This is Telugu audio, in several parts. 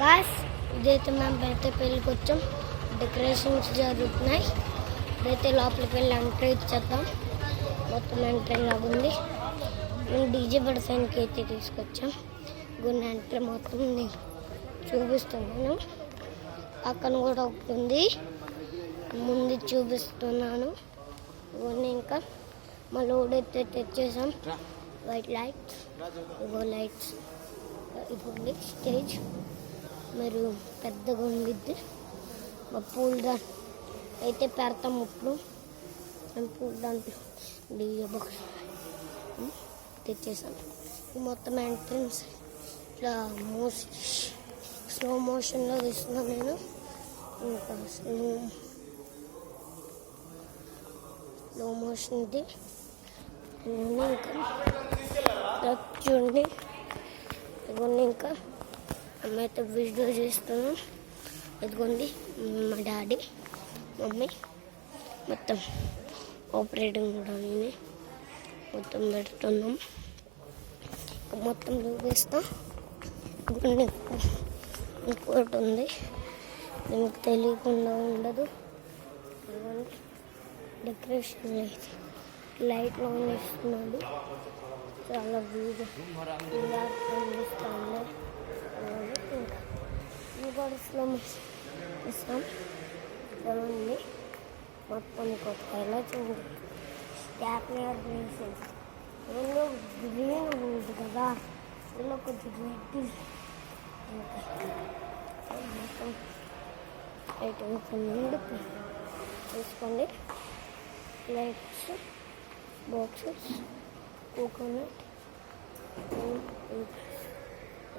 గాస్ ఇదైతే మేము అయితే పెళ్ళికి వచ్చాం. డెకరేషన్స్ జరుగుతున్నాయి. ఇదైతే లోపలికి వెళ్ళి ఎంట్రీ ఇచ్చేద్దాం. మొత్తం ఎంట్రీ లాగా ఉంది. మేము డీజే బడసానికి అయితే తీసుకొచ్చాం. గున్న ఎంట్రీ మొత్తం నేను చూపిస్తున్నాను. పక్కన కూడా ఒకటి ఉంది, ముందు చూపిస్తున్నాను. ఇవన్నీ ఇంకా మా లోడ్ అయితే తెచ్చేసాం. వైట్ లైట్స్, ఇగో లైట్స్, ఇదిగోండి స్టేజ్. మరియు పెద్దగా ఉండిద్ది. మా పూలదాన్ అయితే పెడతాం. ఇప్పుడు మేము పూలదాన్ డీజే బాక్స్ తెచ్చేసాం. మొత్తం ఎంట్రన్స్ ఇట్లా స్లో మోషన్లో తీస్తున్నాను నేను. ఇంకా స్లో మోషన్ ఇది. ఇంకా చూడండి, ఇదిగోండి ఇంకా అమ్మాయితో వీడియో చేస్తున్నాం. ఇదిగోండి మా డాడీ, మమ్మీ, మొత్తం ఆపరేటింగ్ కూడా నేనే మొత్తం పెడుతున్నాం. మొత్తం చూపిస్తాం. ఇంకోటి ఉంది, మీకు తెలియకుండా ఉండదు. డెకరేషన్ అయితే లైట్లో ఇస్తున్నాడు. చాలా వీడియో కనిపిస్తుంది. ఇంకా స్లో ఇస్తాం. చూడండి మొత్తం కొత్త ఎలా చూడండి. క్యాప్లర్ గ్రీన్స్ ఏదో గ్రీన్ ఉంది కదా, ఇందులో కొంచెం రెడ్. మొత్తం ఐటమ్స్ ముందు తీసుకోండి. లైట్స్, బాక్సెస్, కోకోనట్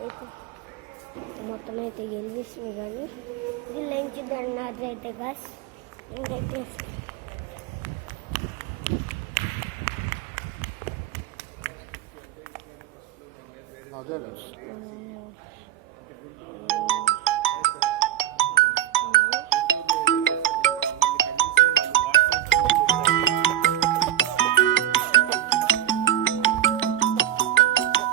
అయితే మొత్తం అయితే గెలిపిస్తుంది. కానీ ఇది లంచ్ అన్నది అయితే గాస్ ఇంకైతే అదే